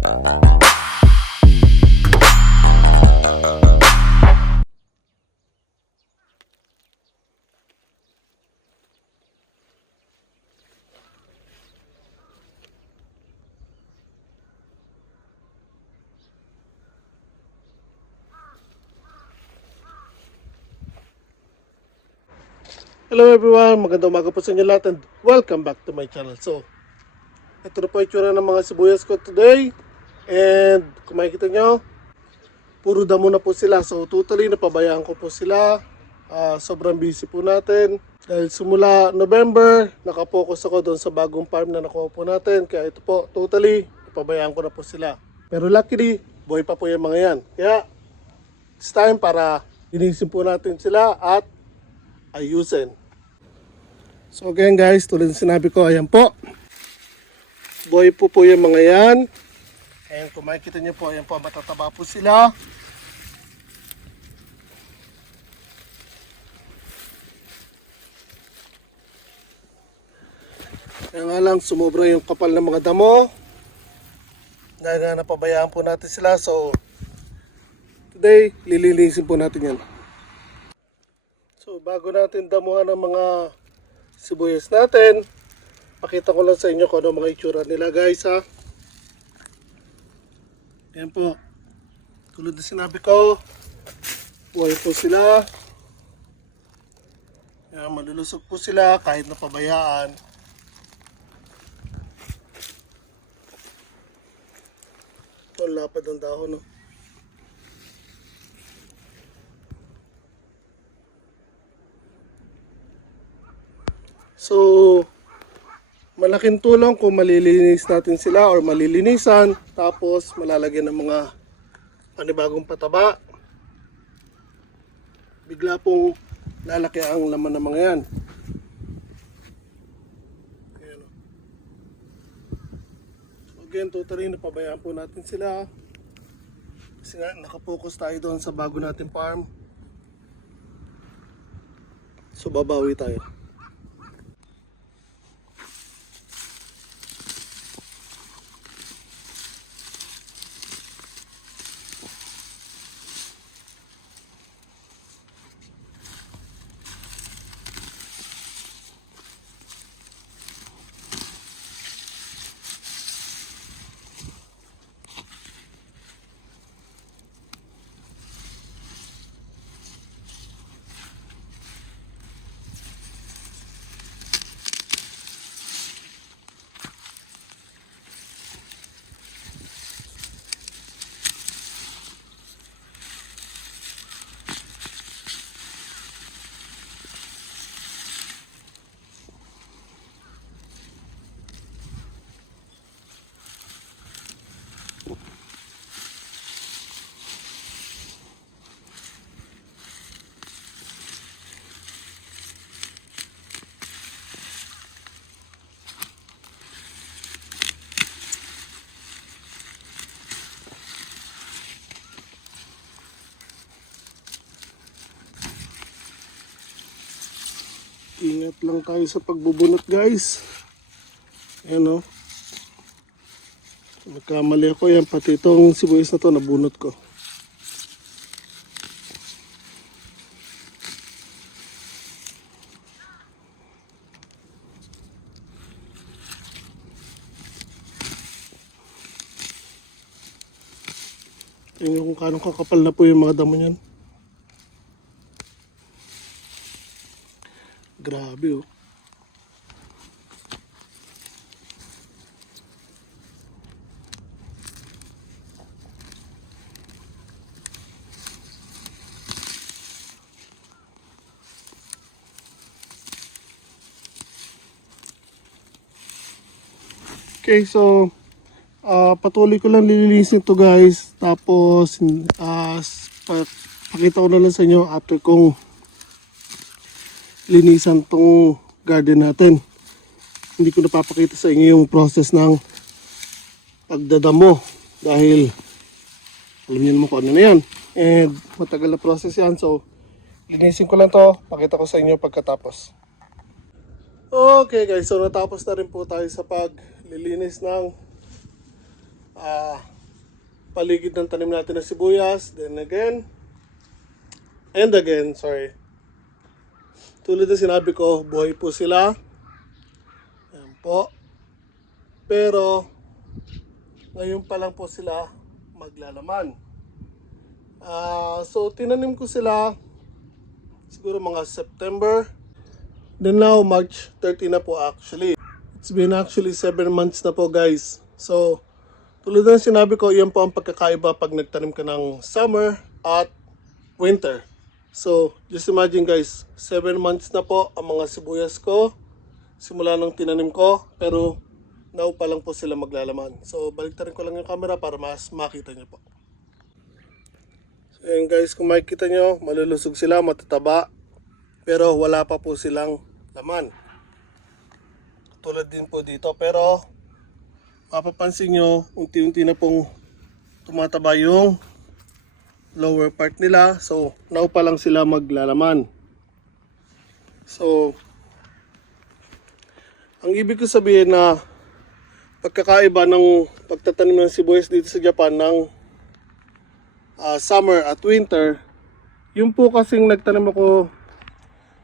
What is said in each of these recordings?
Hello everyone, magandang umaga po sa inyo lahat and welcome back to my channel. So, ito na po yung itsura ng mga sibuyas ko today. And kung makikita nyo, puro damo na po sila. So, totally napabayaan ko po sila. Sobrang busy po natin. Dahil simula November, nakapokus ako doon sa bagong farm na nakuha po natin. Kaya ito po, totally napabayaan ko na po sila. Pero luckily, buhay pa po yung mga yan. Kaya, it's time para linisin po natin sila at ayusin. So again guys, tulad ng sinabi ko, ayan po. Boy po yung mga yan. And kung makikita nyo po, ayan po, matataba po sila. Kaya nga lang, sumobra yung kapal ng mga damo. Dahil nga napabayaan po natin sila. So, today, lilinisin po natin yan. So, bago natin damuhan ng mga sibuyas natin, pakita ko lang sa inyo kung ano mga itsura nila guys ha. Ayan po, tulad na sinabi ko, buhay po sila. Ayan, malulusog po sila kahit napabayaan. Ito ang lapad ng dahon no. So, malaking tulong kung malilinis natin sila or malilinisan, tapos malalagyan ng mga panibagong pataba. Bigla pong lalaki ang laman ng mga yan. Ayan. So again, totally napabayaan po natin sila. Kasi nga, nakapokus tayo doon sa bago nating farm. So babawi tayo. Ingat lang tayo sa pagbubunot guys. Ayan o. Nagkamali ako yan. Pati itong sibuyas na to nabunot ko. Tingnan kung kanong kakapal na po yung mga damo niyan. Grabe oh. Okay, so patuloy ko lang lilinisin to guys. Tapos pakita ko na lang sa inyo after kong linisan tong garden natin. Hindi ko napapakita sa inyo yung process ng pagdadamo dahil alam niyo naman kung ano na yan and matagal na process yan. So linisin ko lang to, pakita ko sa inyo pagkatapos. Okay guys, so natapos na rin po tayo sa paglilinis ng paligid ng tanim natin ng sibuyas. Then again, and again, sorry. Tulad ng sinabi ko, buhay po sila. Ayan po. Pero, ngayon pa lang po sila maglalaman. So, tinanim ko sila siguro mga September. Then now, March 30 na po actually. It's been actually 7 months na po guys. So, tulad ng sinabi ko, yan po ang pagkakaiba pag nagtanim ka ng summer at winter. So, just imagine guys, 7 months na po ang mga sibuyas ko simula nung tinanim ko, pero now pa lang po sila maglalaman. So, baliktarin ko lang yung camera para mas makita nyo po. So, yun guys, kung makikita nyo, malulusog sila, matataba, pero wala pa po silang laman. Tulad din po dito, pero mapapansin nyo, unti-unti na pong tumataba yung lower part nila. So, now pa lang sila maglalaman. So, ang ibig ko sabihin na pagkakaiba ng pagtatanim ng sibuyas dito sa Japan ng summer at winter, yung po kasing nagtanim ako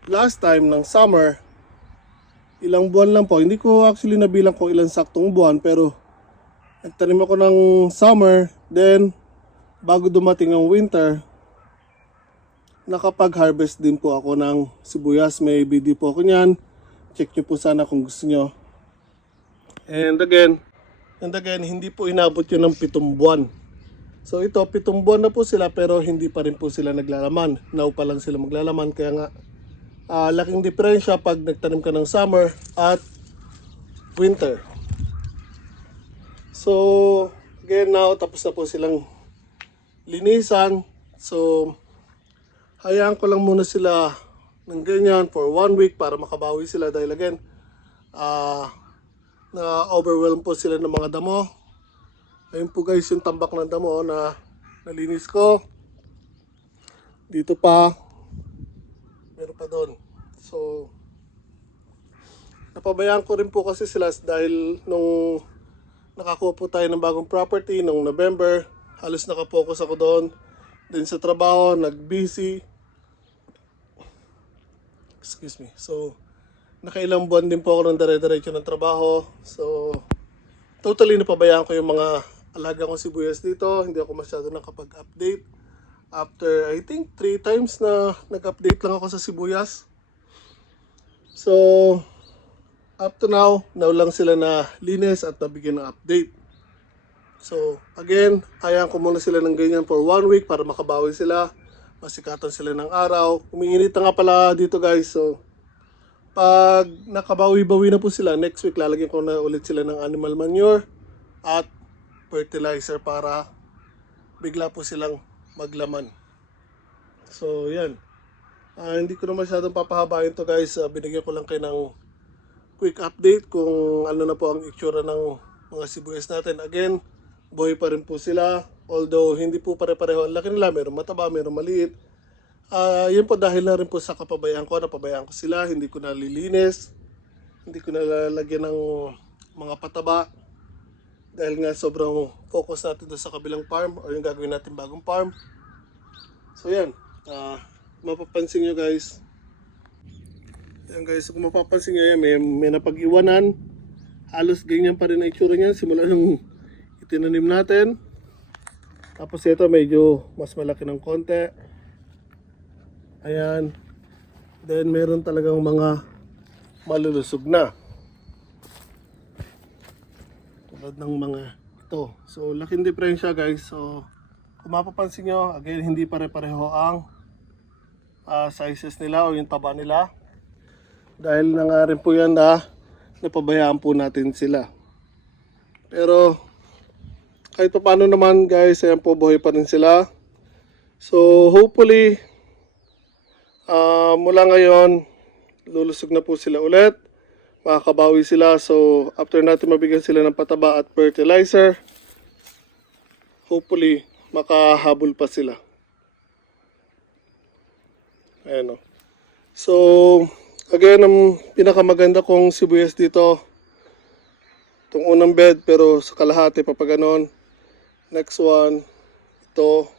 last time ng summer, ilang buwan lang po. Hindi ko actually nabilang kung ilang saktong buwan, pero nagtanim ako ng summer, then bago dumating ang winter, nakapag-harvest din po ako ng sibuyas. May video po ako niyan. Check nyo po sana kung gusto nyo. And again, hindi po inabot yun ng 7 buwan. So ito, 7 buwan na po sila, pero hindi pa rin po sila naglalaman. Now pa lang sila maglalaman, kaya nga laking diferensya pag nagtanim ka ng summer at winter. So, again now, tapos na po silang linisan. So, hayaan ko lang muna sila ng ganyan for 1 week para makabawi sila dahil again, na-overwhelm po sila ng mga damo. Ayun po guys yung tambak ng damo na nalinis ko. Dito pa, meron pa doon. So, napabayaan ko rin po kasi sila dahil nung nakakuha po tayo ng bagong property nung November, halos nakapokus ako doon. Din sa trabaho, nag-busy. Excuse me. So, nakailang buwan din po ako ng dire-diretso ng trabaho. So, totally napabayaan ko yung mga alaga kong sibuyas dito. Hindi ako masyado nakapag-update. After, I think, 3 times na nag-update lang ako sa sibuyas. So, up to now lang sila na linis at nabigyan ng update. So, again, hayaan ko muna sila ng ganyan for 1 week para makabawi sila. Masikatan sila ng araw. Umiinit na nga pala dito guys. So, pag nakabawi-bawi na po sila, next week lalagyan ko na ulit sila ng animal manure at fertilizer para bigla po silang maglaman. So, yan. Hindi ko na masyadong papahabain to guys. Binigyan ko lang kayo ng quick update kung ano na po ang itsura ng mga sibuyas natin. Again, buhay pa rin po sila. Although, hindi po pare-pareho ang laki nila. Meron mataba, meron maliit. Yun po dahil na rin po sa kapabayaan ko. Napabayaan ko sila. Hindi ko nalilinis. Hindi ko nalalagyan ng mga pataba. Dahil nga sobrang focus natin doon sa kabilang farm or yung gagawin natin bagong farm. So yan. Mapapansin nyo guys. Yan guys. Kung mapapansin nyo yan, may napag-iwanan. Halos ganyan pa rin ang itsura niyan. Simula nung itinanim natin. Tapos ito medyo mas malaki ng konti. Ayan. Then meron talagang mga malulusog na. Tulad ng mga ito. So laking diferensya guys. So kung mapapansin nyo, again hindi pare-pareho ang sizes nila o yung taba nila. Dahil na nga rin po yan na napabayaan po natin sila. Pero kahit pa paano naman guys, ayan po, buhay pa rin sila. So hopefully, mula ngayon, lulusog na po sila ulit. Makakabawi sila. So after natin mabigyan sila ng pataba at fertilizer, hopefully, makahabol pa sila. Ayan o. So, again, ang pinakamaganda kong sibuyas dito, Itong unang bed pero sa kalahati pa pa ganon. Next one, ito.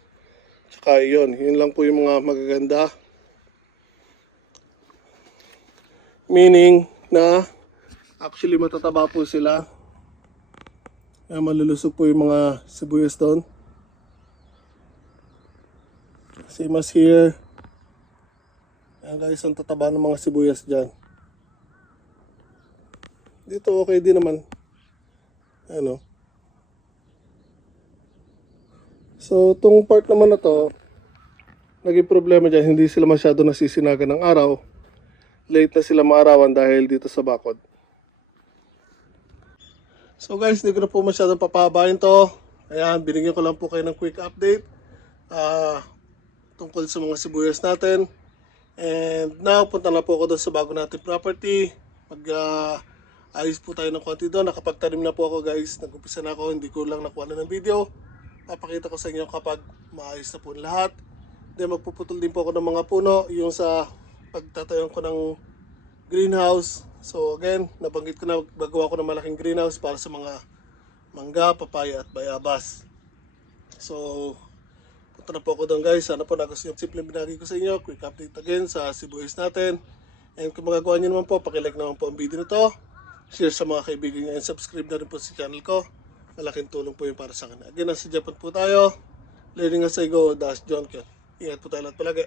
Tsaka yun lang po yung mga magaganda. Meaning na actually matataba po sila. Kaya malulusog po yung mga sibuyas doon. Same as here. Ayan guys, ang tataba ng mga sibuyas dyan. Dito okay din naman. Ano? So, itong part naman na to, naging problema dyan, hindi sila masyado nasisinagan ng araw. Late na sila maarawan dahil dito sa bakod. So guys, hindi ko na po masyadong papahabain to. Ayan, binigyan ko lang po kayo ng quick update tungkol sa mga sibuyas natin. And now, punta na po ako doon sa bago natin property. Ayos po tayo ng konti doon. Nakapagtanim na po ako guys. Nag-umpisa na ako, hindi ko lang nakuha na ng video. Papakita ko sa inyo kapag maayos na po lahat. Then magpuputol din po ako ng mga puno. Yung sa pagtatayon ko ng greenhouse. So again, nabanggit ko na gagawa ko ng malaking greenhouse para sa mga mangga, papaya at bayabas. So, punta na po ako doon guys. Sana po nagustuhan yung simple binagi ko sa inyo. Quick update again sa sibuyas natin. And kung magagawa nyo naman po, pakilike naman po ang video nito. Share sa mga kaibigan nyo and subscribe na rin po sa channel ko. Malaking tulong po yun para sa akin. Again, nasa Japan po tayo. Learning as I go, that's John Ken. Ingat po tayo lahat palagi.